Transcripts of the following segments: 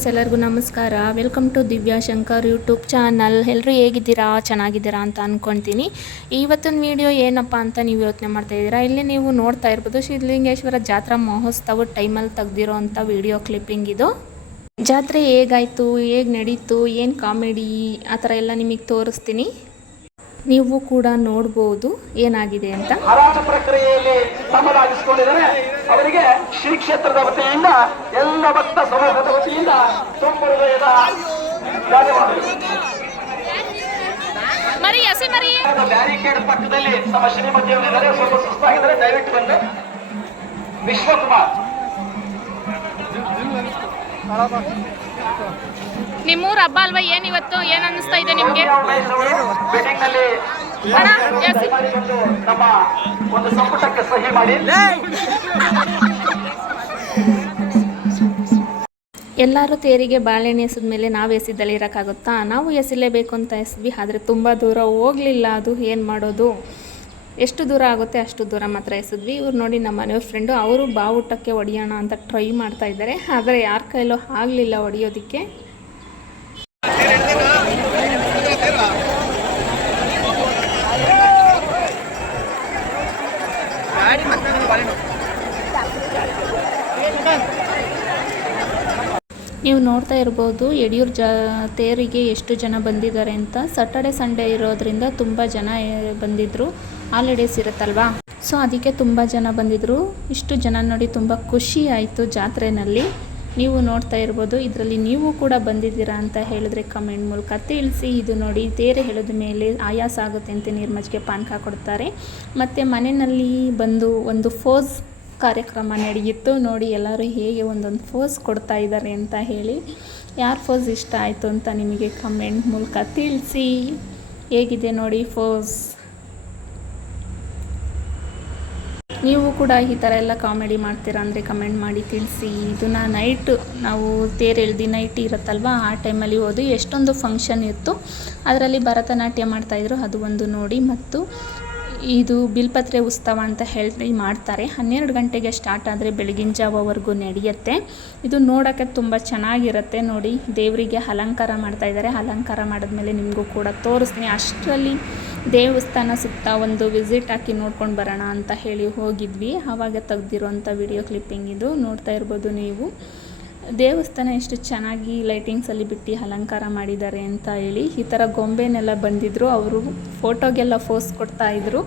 Friends, ಎಲ್ಲರಿಗೂ ನಮಸ್ಕಾರ. Welcome to Divya Shankar YouTube channel. ಎಲ್ಲರೂ ಹೇಗಿದ್ದೀರಾ, ಚೆನ್ನಾಗಿದ್ದೀರಾ ಅಂತ ಅಂದ್ಕೊಳ್ತೀನಿ. ಇವತ್ತಿನ ವಿಡಿಯೋ ಏನಪ್ಪ ಅಂತ ನೀವು ಯೋಚನೆ ಮಾಡ್ತಾ ಇದ್ದೀರಾ. ಇಲ್ಲಿ ನೀವು ನೋಡ್ತಾ ಇರ್ಬೋದು, ಸಿದ್ಧಲಿಂಗೇಶ್ವರ ಜಾತ್ರಾ ಮಹೋತ್ಸವ ಟೈಮಲ್ಲಿ ತೆಗೆದಿರೋ ಅಂಥ ವಿಡಿಯೋ ಕ್ಲಿಪ್ಪಿಂಗ್ ಇದು. ಜಾತ್ರೆ ಹೇಗಾಯಿತು, ಹೇಗೆ ನಡೀತು, ಏನು ಕಾಮಿಡಿ ಆ ಥರ ಎಲ್ಲ ನಿಮಗೆ ತೋರಿಸ್ತೀನಿ. ನೀವು ಕೂಡ ನೋಡ್ಬೋದು ಏನಾಗಿದೆ ಅಂತ. ಹರಾಜು ಪ್ರಕ್ರಿಯೆಯಲ್ಲಿ ತಮ್ಮದಾಗಿಸಿಕೊಂಡಿದ್ದಾರೆ. ಅವರಿಗೆ ಶ್ರೀ ಕ್ಷೇತ್ರದ ವತಿಯಿಂದ ಎಲ್ಲ ಭಕ್ತ ಸಮೂಹದ ವತಿಯಿಂದ ತುಂಬ ಹೃದಯದ ಧನ್ಯವಾದಗಳು. ಬ್ಯಾರಿಕೇಡ್ ಪಕ್ಕದಲ್ಲಿ ನಮ್ಮ ಶ್ರೀಮತಿಯವರಿದ್ದಾರೆ, ಸ್ವಲ್ಪ ಸುಸ್ತಾಗಿದ್ದಾರೆ, ದಯವಿಟ್ಟು ಬಂದು. ವಿಶ್ವಕುಮಾರ್, ನಿಮ್ಮೂರ ಹಬ್ಬ ಅಲ್ವಾ, ಏನಿವತ್ತು ಏನು ಅನ್ನಿಸ್ತಾ ಇದೆ ನಿಮಗೆ? ಮೀಟಿಂಗ್ ನಲ್ಲಿ ನಮ್ಮ ಒಂದು ಸಂಪುಟಕ್ಕೆ ಸಹಿ ಮಾಡಿ. ಎಲ್ಲರೂ ತೇರಿಗೆ ಬಾಳೆಹಣ್ಣು ಎಸೆದ ಮೇಲೆ ನಾವು ಎಸಿದಲ್ಲಿ ಇರೋಕ್ಕಾಗುತ್ತಾ? ನಾವು ಎಸಿಲೇಬೇಕು ಅಂತ ಎಸಿದ್ವಿ, ಆದರೆ ತುಂಬ ದೂರ ಹೋಗಲಿಲ್ಲ. ಅದು ಏನು ಮಾಡೋದು, ಎಷ್ಟು ದೂರ ಆಗುತ್ತೆ ಅಷ್ಟು ದೂರ ಮಾತ್ರ ಎಸಿದ್ವಿ. ಇವ್ರು ನೋಡಿ ನಮ್ಮ ಮನೆಯವ್ರ ಫ್ರೆಂಡು, ಅವರು ಬಾವುಟಕ್ಕೆ ಹೊಡೆಯೋಣ ಅಂತ ಟ್ರೈ ಮಾಡ್ತಾ ಇದ್ದಾರೆ, ಆದರೆ ಯಾರ ಕೈಲೂ ಆಗಲಿಲ್ಲ ಹೊಡೆಯೋದಕ್ಕೆ. ನೀವು ನೋಡ್ತಾ ಇರ್ಬೋದು ಯಡಿಯೂರು ತೇರಿಗೆ ಎಷ್ಟು ಜನ ಬಂದಿದ್ದಾರೆ ಅಂತ. ಸ್ಯಾಟರ್ಡೆ ಸಂಡೇ ಇರೋದ್ರಿಂದ ತುಂಬ ಜನ ಬಂದಿದ್ದರು. ಹಾಲಿಡೇಸ್ ಇರುತ್ತಲ್ವಾ, ಸೊ ಅದಕ್ಕೆ ತುಂಬ ಜನ ಬಂದಿದ್ದರು. ಇಷ್ಟು ಜನ ನೋಡಿ ತುಂಬ ಖುಷಿ ಆಯಿತು ಜಾತ್ರೆಯಲ್ಲಿ. ನೀವು ನೋಡ್ತಾ ಇರ್ಬೋದು. ಇದರಲ್ಲಿ ನೀವು ಕೂಡ ಬಂದಿದ್ದೀರಾ ಅಂತ ಹೇಳಿದ್ರೆ ಕಮೆಂಟ್ ಮೂಲಕ ತಿಳಿಸಿ. ಇದು ನೋಡಿ, ತೇರು ಎಳೆದ ಮೇಲೆ ಆಯಾಸ ಆಗುತ್ತೆ ಅಂತ ನೀರ್ಮಜ್ಜಿಗೆ ಪಾನಕ ಕೊಡ್ತಾರೆ. ಮತ್ತು ಮನೆಯಲ್ಲಿ ಬಂದು ಒಂದು ಫೋಸ್ ಕಾರ್ಯಕ್ರಮ ನಡೆಯಿತು. ನೋಡಿ ಎಲ್ಲರೂ ಹೇಗೆ ಒಂದೊಂದು ಫೋಸ್ ಕೊಡ್ತಾ ಇದ್ದಾರೆ ಅಂತ ಹೇಳಿ. ಯಾರು ಫೋಸ್ ಇಷ್ಟ ಆಯಿತು ಅಂತ ನಿಮಗೆ ಕಮೆಂಟ್ ಮೂಲಕ ತಿಳಿಸಿ. ಹೇಗಿದೆ ನೋಡಿ ಫೋಸ್. ನೀವು ಕೂಡ ಈ ಥರ ಎಲ್ಲ ಕಾಮಿಡಿ ಮಾಡ್ತೀರಾ ಅಂದರೆ ಕಮೆಂಟ್ ಮಾಡಿ ತಿಳಿಸಿ. ಇದನ್ನು ನೈಟು ನಾವು ತೇರು ಎಳ್ದು ನೈಟ್ ಇರುತ್ತಲ್ವ, ಆ ಟೈಮಲ್ಲಿ ಹೋದು ಎಷ್ಟೊಂದು ಫಂಕ್ಷನ್ ಇತ್ತು. ಅದರಲ್ಲಿ ಭರತನಾಟ್ಯ ಮಾಡ್ತಾಯಿದ್ರು, ಅದು ಒಂದು ನೋಡಿ. ಮತ್ತು ಇದು ಬಿಲ್ಪತ್ರೆ ಉತ್ಸವ ಅಂತ ಹೇಳಿ ಮಾಡ್ತಾರೆ. 12 ಗಂಟೆಗೆ ಸ್ಟಾರ್ಟ್ ಆದರೆ ಬೆಳಗಿನ ಜಾವವರೆಗೂ ನಡೆಯುತ್ತೆ. ಇದು ನೋಡೋಕ್ಕೆ ತುಂಬ ಚೆನ್ನಾಗಿರುತ್ತೆ. ನೋಡಿ, ದೇವರಿಗೆ ಅಲಂಕಾರ ಮಾಡ್ತಾಯಿದ್ದಾರೆ. ಅಲಂಕಾರ ಮಾಡಿದ್ಮೇಲೆ ನಿಮಗೂ ಕೂಡ ತೋರಿಸ್ತೀನಿ. ಅಷ್ಟರಲ್ಲಿ ದೇವಸ್ಥಾನ ಸುತ್ತ ಒಂದು ವಿಸಿಟ್ ಹಾಕಿ ನೋಡ್ಕೊಂಡು ಬರೋಣ ಅಂತ ಹೇಳಿ ಹೋಗಿದ್ವಿ. ಆವಾಗ ತೆಗ್ದಿರೋಂಥ ವಿಡಿಯೋ ಕ್ಲಿಪ್ಪಿಂಗ್ ಇದು. ನೋಡ್ತಾ ಇರ್ಬೋದು ನೀವು. ದೇವಸ್ಥಾನ ಎಷ್ಟು ಚೆನ್ನಾಗಿ ಲೈಟಿಂಗ್ಸಲ್ಲಿ ಬಿಟ್ಟು ಅಲಂಕಾರ ಮಾಡಿದ್ದಾರೆ ಅಂತ ಹೇಳಿ. ಈ ಥರ ಗೊಂಬೆನೆಲ್ಲ ಬಂದಿದ್ದರು, ಅವರು ಫೋಟೋಗೆಲ್ಲ ಫೋಸ್ ಕೊಡ್ತಾಯಿದ್ರು.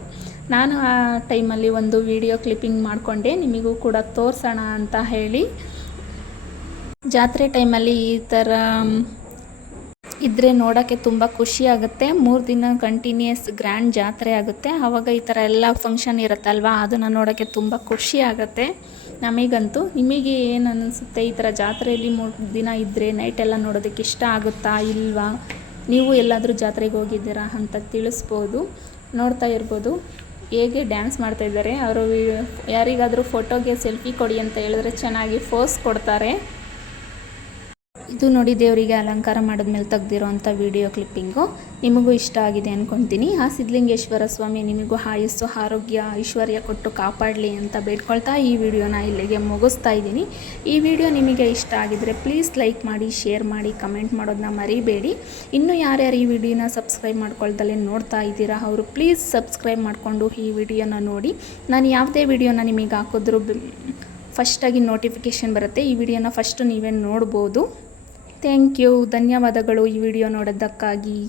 ನಾನು ಆ ಟೈಮಲ್ಲಿ ಒಂದು ವಿಡಿಯೋ ಕ್ಲಿಪ್ಪಿಂಗ್ ಮಾಡಿಕೊಂಡೆ, ನಿಮಗೂ ಕೂಡ ತೋರಿಸೋಣ ಅಂತ ಹೇಳಿ. ಜಾತ್ರೆ ಟೈಮಲ್ಲಿ ಈ ಥರ ಇದ್ದರೆ ನೋಡೋಕ್ಕೆ ತುಂಬ ಖುಷಿ ಆಗುತ್ತೆ. 3 ದಿನ ಕಂಟಿನ್ಯೂಸ್ ಗ್ರ್ಯಾಂಡ್ ಜಾತ್ರೆ ಆಗುತ್ತೆ. ಆವಾಗ ಈ ಥರ ಎಲ್ಲ ಫಂಕ್ಷನ್ ಇರುತ್ತಲ್ವ, ಅದನ್ನು ನೋಡೋಕ್ಕೆ ತುಂಬ ಖುಷಿ ಆಗುತ್ತೆ ನಮಗಂತೂ. ನಿಮಗೆ ಏನು ಅನಿಸುತ್ತೆ, ಈ ಥರ ಜಾತ್ರೆಯಲ್ಲಿ 3 ದಿನ ಇದ್ದರೆ ನೈಟೆಲ್ಲ ನೋಡೋದಕ್ಕೆ ಇಷ್ಟ ಆಗುತ್ತಾ ಇಲ್ವಾ? ನೀವು ಎಲ್ಲಾದರೂ ಜಾತ್ರೆಗೆ ಹೋಗಿದ್ದೀರಾ ಅಂತ ತಿಳಿಸ್ಬೋದು. ನೋಡ್ತಾ ಇರ್ಬೋದು ಹೇಗೆ ಡ್ಯಾನ್ಸ್ ಮಾಡ್ತಾಯಿದ್ದಾರೆ. ಅವರು ಯಾರಿಗಾದರೂ ಫೋಟೋಗೆ ಸೆಲ್ಫಿ ಕೊಡಿ ಅಂತ ಹೇಳಿದ್ರೆ ಚೆನ್ನಾಗಿ ಫೋಸ್ ಕೊಡ್ತಾರೆ. ಇದು ನೋಡಿ, ದೇವರಿಗೆ ಅಲಂಕಾರ ಮಾಡಿದ್ಮೇಲೆ ತೆಗ್ದಿರೋಂಥ ವಿಡಿಯೋ ಕ್ಲಿಪ್ಪಿಂಗು. ನಿಮಗೂ ಇಷ್ಟ ಆಗಿದೆ ಅಂದ್ಕೊಳ್ತೀನಿ. ಆ ಸಿದ್ಧಲಿಂಗೇಶ್ವರ ಸ್ವಾಮಿ ನಿಮಗೂ ಆಯಸ್ಸು, ಆರೋಗ್ಯ, ಐಶ್ವರ್ಯ ಕೊಟ್ಟು ಕಾಪಾಡಲಿ ಅಂತ ಬೇಡ್ಕೊಳ್ತಾ ಈ ವಿಡಿಯೋನ ಇಲ್ಲಿಗೆ ಮುಗಿಸ್ತಾ ಇದ್ದೀನಿ. ಈ ವಿಡಿಯೋ ನಿಮಗೆ ಇಷ್ಟ ಆಗಿದರೆ ಪ್ಲೀಸ್ ಲೈಕ್ ಮಾಡಿ, ಶೇರ್ ಮಾಡಿ, ಕಮೆಂಟ್ ಮಾಡೋದನ್ನ ಮರಿಬೇಡಿ. ಇನ್ನೂ ಯಾರ್ಯಾರು ಈ ವಿಡಿಯೋನ ಸಬ್ಸ್ಕ್ರೈಬ್ ಮಾಡ್ಕೊಳ್ದಲ್ಲೇ ನೋಡ್ತಾ ಇದ್ದೀರಾ ಅವರು ಪ್ಲೀಸ್ ಸಬ್ಸ್ಕ್ರೈಬ್ ಮಾಡಿಕೊಂಡು ಈ ವಿಡಿಯೋನ ನೋಡಿ. ನಾನು ಯಾವುದೇ ವಿಡಿಯೋನ ನಿಮಗೆ ಹಾಕಿದ್ರೂ ಫಸ್ಟಾಗಿ ನೋಟಿಫಿಕೇಷನ್ ಬರುತ್ತೆ. ಈ ವಿಡಿಯೋನ ಫಸ್ಟು ನೀವೇ ನೋಡ್ಬೋದು. ಥ್ಯಾಂಕ್ ಯು, ಧನ್ಯವಾದಗಳು ಈ ವಿಡಿಯೋ ನೋಡೋದಕ್ಕಾಗಿ.